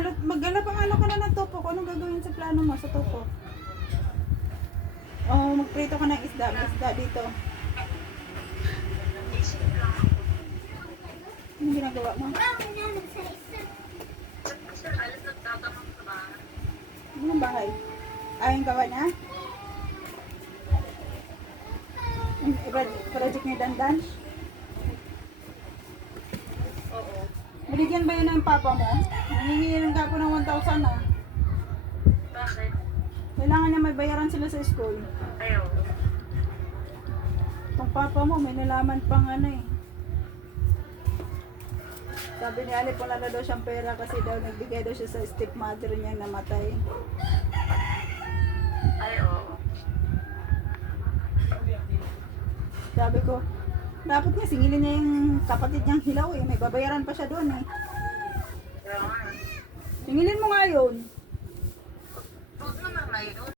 Maghanap ang ano ka na ng topo. Kung anong gagawin sa plano mo sa topo? O magprito ka ng isda. May isda dito. Anong ginagawa mo? Anong bahay? Ayong gawa niya? Project ni Dandan? Oo. Binigyan ba yun ng papa mo? Nangingilang ka po ng 1,000 ah. Bakit? Kailangan niya may bayaran sila sa school. Ayaw. Kung papa mo, may nalaman pang ano eh. Sabi ni Ali, wala na daw siyang pera kasi daw nagbigay daw siya sa stepmother niya namatay. Ay, oo. Sabi ko, dapat nga singilin niya yung kapatid niyang hilaw eh. May babayaran pa siya doon eh. Kaya nga. Singilin mo nga yun. Huwag naman ngayon.